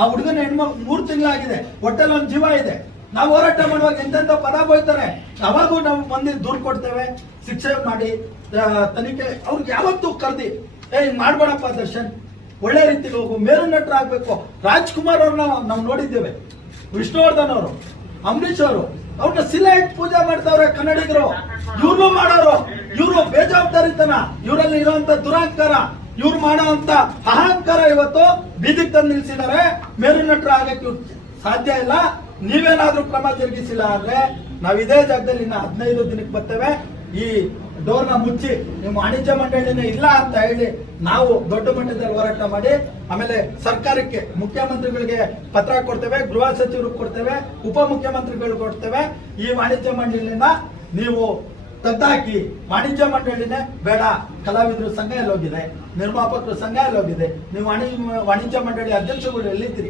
ಆ ಹುಡುಗನ ಹೆಣ್ಮಗ್ ಮೂರು ತಿಂಗಳಾಗಿದೆ. ಹೊಟ್ಟೆಲ್ ಒಂದು ಜೀವ ಇದೆ. ನಾವು ಹೋರಾಟ ಮಾಡುವಾಗ ಎಂತೆಂಥ ಪದ ಬೋಯ್ತಾರೆ ನಾವು ಮಂದಿ ದೂರು ಕೊಡ್ತೇವೆ. ಶಿಕ್ಷೆ ಮಾಡಿ ತನಿಖೆ. ಅವ್ರಿಗೆ ಯಾವತ್ತೂ ಕರ್ದಿ ಏ ಮಾಡ್ಬೇಡಪ್ಪ ದರ್ಶನ್. ಒಳ್ಳೆ ರೀತಿಲಿ ಹೋಗು. ಮೇರು ನಟರಾಗಬೇಕು ರಾಜ್ಕುಮಾರ್ ಅವ್ರನ್ನ ನಾವು ನೋಡಿದ್ದೇವೆ. ವಿಷ್ಣುವರ್ಧನ್ ಅವರು ಅಂಬರೀಶ್ ಅವರು. ಅವ್ರನ್ನ ಶಿಲೆ ಇಟ್ಟು ಪೂಜೆ ಮಾಡ್ತಾವ್ರೆ ಕನ್ನಡಿಗರು. ಇವ್ರು ಮಾಡೋರು. ಇವ್ರು ಬೇಜವಾಬ್ದಾರಿತನ. ಇವರಲ್ಲಿ ಇರುವಂತ ದುರಹಂಕಾರ ಇವ್ರು ಮಾಡೋ ಅಂತ ಅಹಂಕಾರ ಇವತ್ತು ಬೀದಿಗೆ ತಂದು ನಿಲ್ಸಿದ್ದಾರೆ. ಮೇರು ನಟರು ಆಗಕ್ಕೆ ಸಾಧ್ಯ ಇಲ್ಲ. ನೀವೇನಾದ್ರೂ ಕ್ರಮ ಜರುಗಿಸಿಲ್ಲ ಆದ್ರೆ ನಾವು ಇದೇ ಜಾಗದಲ್ಲಿ ಇನ್ನ ಹದಿನೈದು ದಿನಕ್ಕೆ ಬರ್ತೇವೆ. ಈ ಡೋರ್ನ ಮುಚ್ಚಿ ನಿಮ್ಮ ವಾಣಿಜ್ಯ ಮಂಡಳಿನೇ ಇಲ್ಲ ಅಂತ ಹೇಳಿ ನಾವು ದೊಡ್ಡ ಮಟ್ಟದಲ್ಲಿ ಹೋರಾಟ ಮಾಡಿ, ಆಮೇಲೆ ಸರ್ಕಾರಕ್ಕೆ ಮುಖ್ಯಮಂತ್ರಿಗಳಿಗೆ ಪತ್ರ ಕೊಡ್ತೇವೆ, ಗೃಹ ಸಚಿವರು ಕೊಡ್ತೇವೆ ಉಪಮುಖ್ಯಮಂತ್ರಿಗಳು ಕೊಡ್ತೇವೆ. ಈ ವಾಣಿಜ್ಯ ಮಂಡಳಿನ ನೀವು ತೆಗ್ದಾಕಿ ವಾಣಿಜ್ಯ ಮಂಡಳಿನೇ ಬೇಡ, ಕಲಾವಿದರು ಸಂಘ ಎಲ್ಲೋಗಿದೆ, ನಿರ್ಮಾಪಕರ ಸಂಘ ಎಲ್ಲೋಗಿದೆ, ನೀವು ವಾಣಿ ವಾಣಿಜ್ಯ ಮಂಡಳಿ ಅಧ್ಯಕ್ಷಗಳು ಎಲ್ಲಿದ್ದೀರಿ?